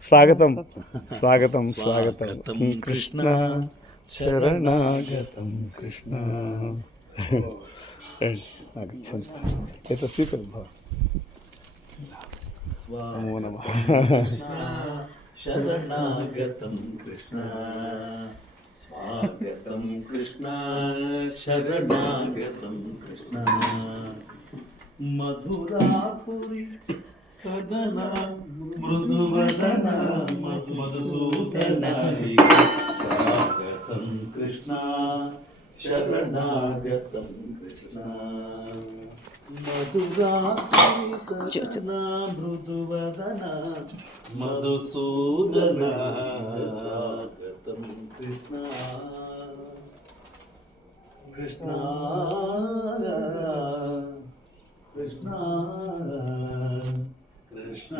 స్వాగతం స్వాగతం స్వాగతం కృష్ణ శరణాగతం కృష్ణ స్వీకరి నమో నమః. శరణాగతం కృష్ణ స్వాగతం కృష్ణ శరణాగతం కృష్ణ మధురాపురి సదన మృదువదన మధుసూదన స్వాగతం కృష్ణ శరణాగతం కృష్ణ మధురాపురి సదన మృదువదన మధుసూదన స్వాగతం కృష్ణ కృష్ణ కృష్ణ కృష్ణ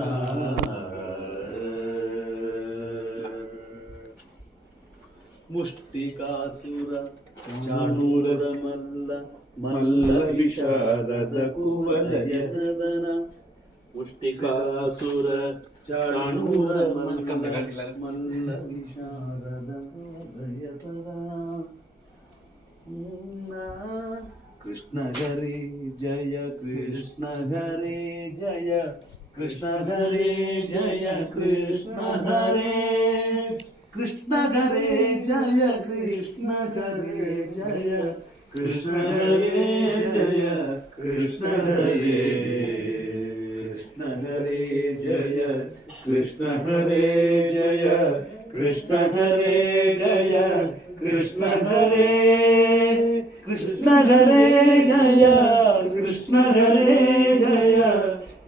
ముష్టికాసుర చాణూర మల్ల మల్ల విశారద కువలయదన ముష్టికాసుర చాణూర మల్ల విశారద కృష్ణ హరే జయ కృష్ణ హరే జయ కృష్ణ హరే జయ కృష్ణ హరే కృష్ణ హరే జయ కృష్ణ హరే జయ కృష్ణ హరే జయ కృష్ణ హరే కృష్ణ హరే జయ కృష్ణ హరే జయ కృష్ణ హరే జయ కృష్ణ హరే కృష్ణ హరే జయ కృష్ణ హరే జయ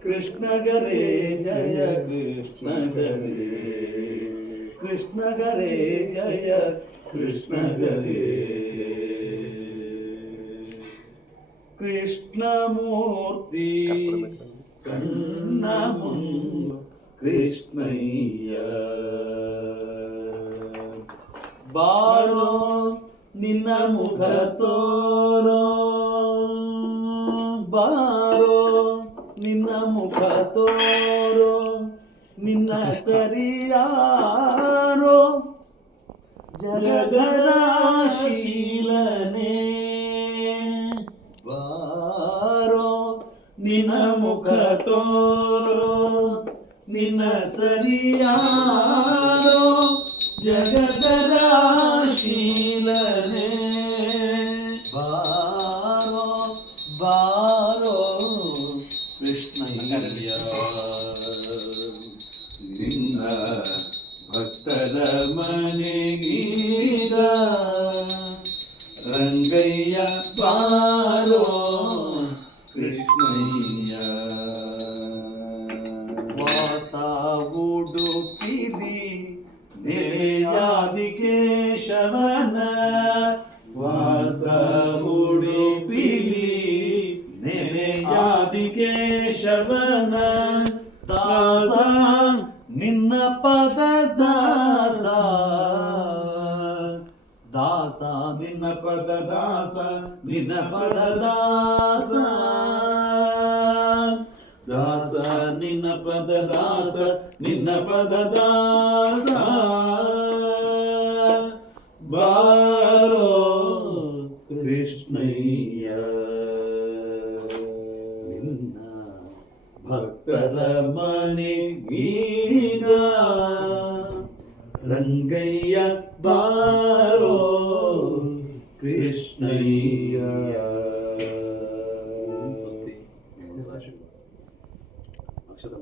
కృష్ణ హరే జయ కృష్ణ హరే కృష్ణ హరే జయ కృష్ణ హరే కృష్ణమూర్తి కన్నము కృష్ణయ్య ಬಾರೋ ನಿನ್ನ ಮುಖ ತೋರೋ ಬಾರೋ ನಿನ್ನ ಮುಖ ತೋರೋ ನಿನ್ನ ಸರಿಯಾರೋ ಜಗದರಾಶೀಲನೆ ಬಾರೋ ನಿನ್ನ ಮುಖ ತೋರೋ ನಿನ್ನ ಸರಿಯಾರೋ ಜಗದರಾಶೀಲನೆ ಬಾರೋ ಬಾರೋ ಕೃಷ್ಣಯ್ಯ ನಿನ್ನ ಭಕ್ತರ ಮನೆಗೀಗ ರಂಗಯ್ಯ ಬಾರೋ ಕೃಷ್ಣಯ್ಯ ವಾಸ ಉಡುಪಿರಿ ನೆರೆಯಾದಿಕೇಶವನ ವಾಸ ಉಡುಪಿಲಿ ನೆರೆಯಾದಿಕೇಶವನ ದಾಸ ನಿನ್ನ ಪದ ದಾಸ ದಾಸ ನಿನ್ನ ಪದ ದಾಸ ನಿನ್ನ ಪದ ದಾಸ ದಾಸ ನಿನ್ನ ಪದ ದಾಸ ನಿನ್ನ ಪದ ದಾಸ ಬಾರೋ ಕೃಷ್ಣಯ್ಯ ನಿನ್ನ ಭಕ್ತರ ಮನೆಗೀಗ ರಂಗಯ್ಯ ಬಾರೋ ಕೃಷ್ಣಯ್ಯ ಅಕ್ಷರ